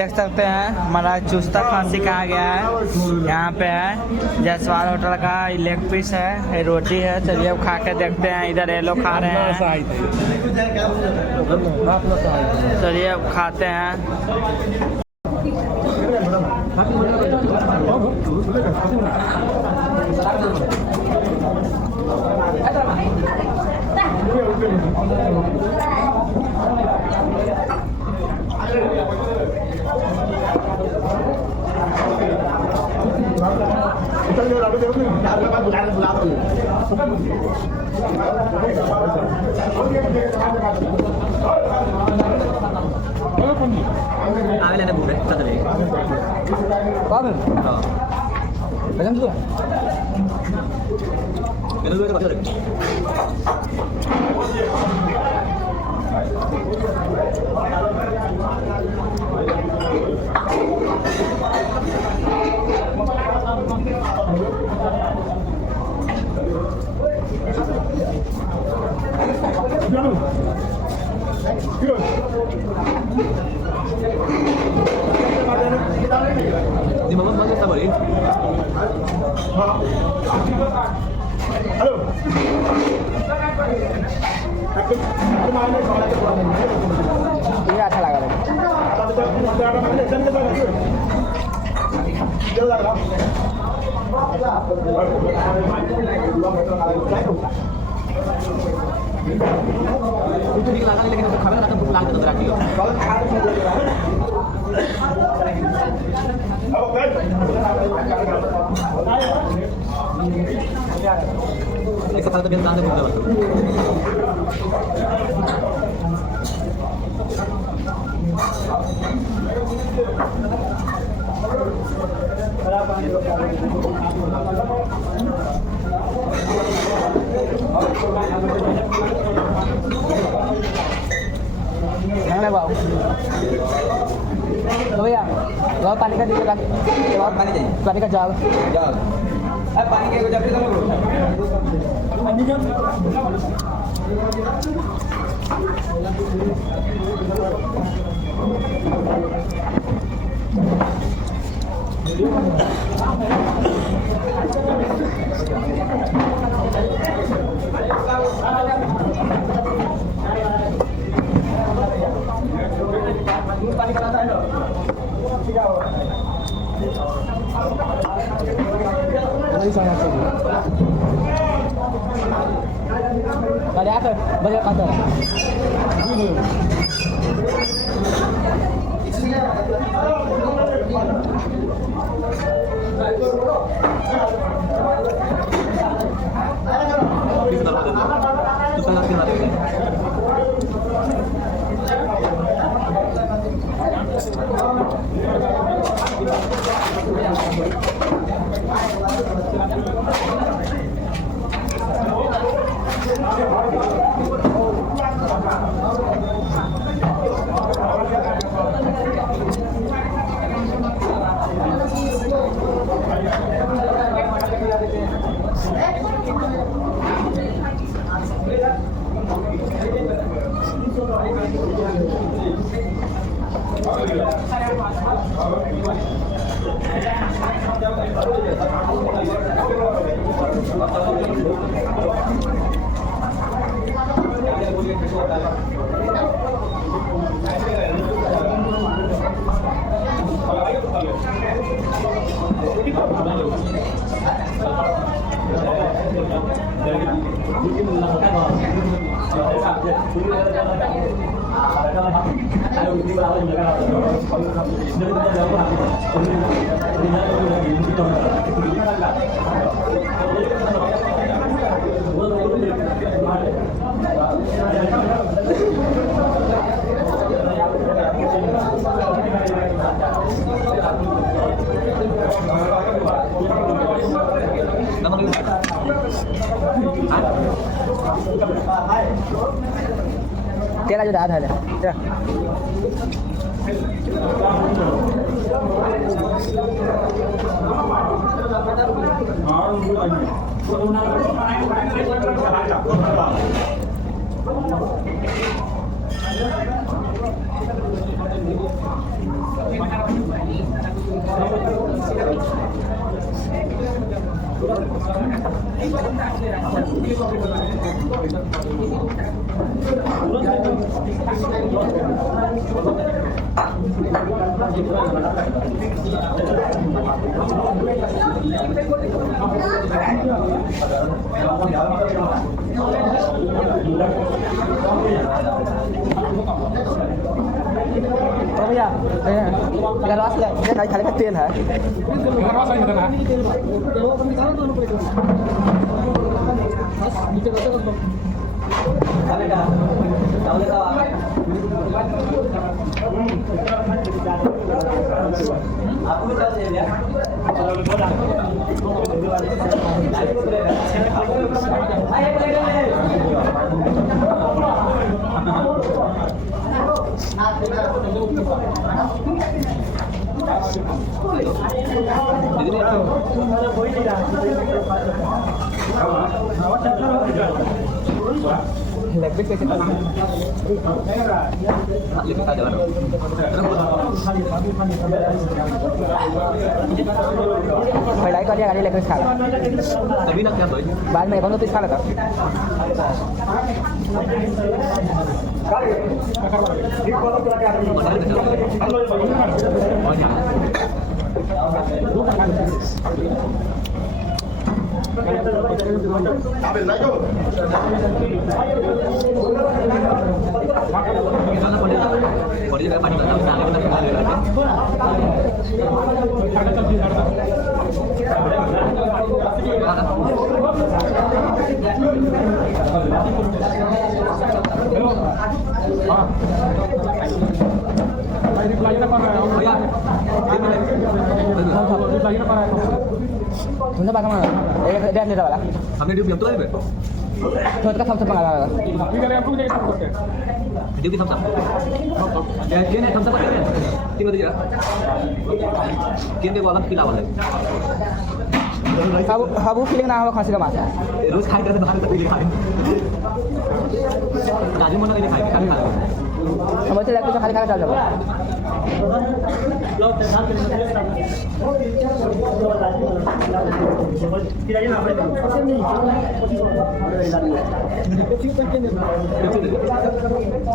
देख सकते हैं हमारा चुस्ता खांसी कहा गया है। यहाँ पे है जयसवाल होटल का लेग पीस है, रोटी है। चलिए अब खा के देखते हैं। इधर ये लोग खा रहे हैं। चलिए अब खाते हैं। Ambil ada budak satu lagi. Apa? Oh. Pegang dulu. Pegang dulu ada pakai. Di mana mana sabar ya? Halo. ये अच्छा लगा Itu di belakang lagi untuk kamera akan pulang ke terakhir. Ini kepala tebian tanda juga betul. Nang na ba? भैया लाओ पानी का दीजिए Lewat mana jadi? पानी का जाल Jal. Panik kayak gue jawab dulu. Kali apa? Banyak kata. Itu lagi lagi. तेरा जो दाद है तेरा तो भैया गरवास ये खाने का तेल है लेग पीस कैसे पढ़ाई कर गाड़ी लेग पीस खा तभी ना क्या भाई बाद में 1 पीस खा लेता तुमने बाका mana? Dia ni dah lah. हमने ड्यूटी हम तो आए तो का थम्स अप मंगा ड्यूटी थम्स अप ये नहीं थम्स अप कर तीन बजे केंद्र वाला खिला वाला हाबू फीलिंग ना हो खांसी का मास रोज खाए करते बाहर तक खाए आज मन नहीं खाए खाली खाए समझ से लगता है खाली खा के चल जाओ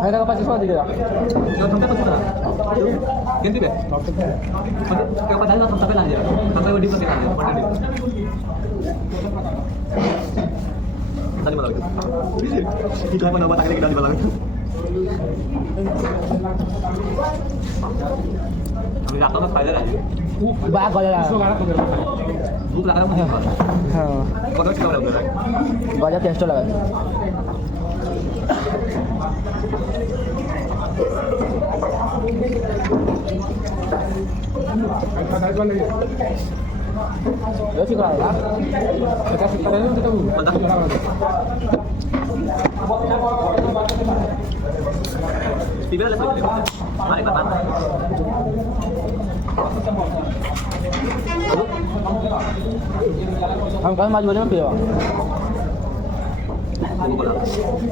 ada apa sih soal dia? Jangan sampai pas mana? Ganti deh. Kapan dah sampai lanjut? Sampai udah pakai lanjut. Mana dia? Tadi malam itu. Kita apa nama tadi kita di malam itu? Kami datang ke Spider aja. Bah gojek. Bukan ada apa? हाँ Kau tahu kita berapa? गजब taste लगा Yo sih kurang lah. Kita sekarang itu kita Spider lah Spider. Mari bapak. हम कल माज बोले में पियो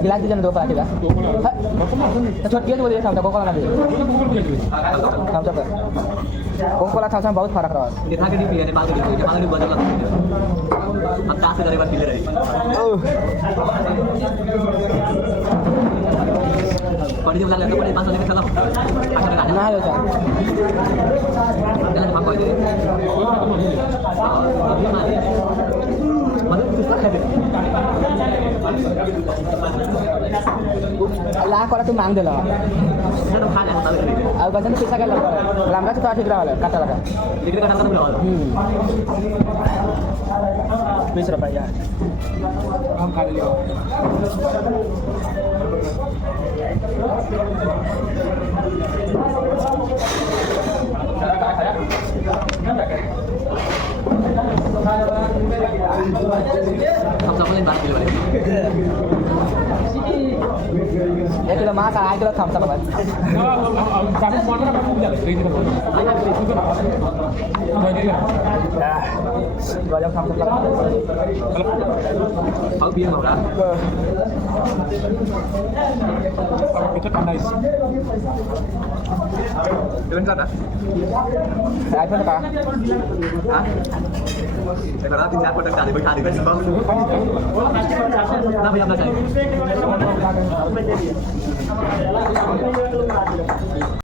glass दीजिए ना 2 पराठे का छोटी है तो बोलिए साहब कोको ना दे साहब साहब कोको ला साहब बहुत फर्क रहा है देखा के नहीं पिया नेपाल के नेपाल के बदल लगा हम कहां से करे बात पीले रहे पड़ी जब लगा तो पड़ी 500 लेके चलो ना है सर jangan apa aja मतलब किसका है अल्लाह को तू मांग दे low kita tuh kan yang tahu ini अब बसन पैसा का लगा लंबा तो ठीक रहा है काटा लगा dikira kadang-kadang belum 20 रुपया हम खा लियो Sama-sama lain balik dulu balik. 1 kilo मांस आ Hai cái thầm sao các bạn? Gọi cho thầm sao các bạn? Ở bia màu đó. Kalian kan? Ai phân cả? Hah? Saya kalau tidak aku tak ada berkali kan sebab. Kenapa yang dah saya?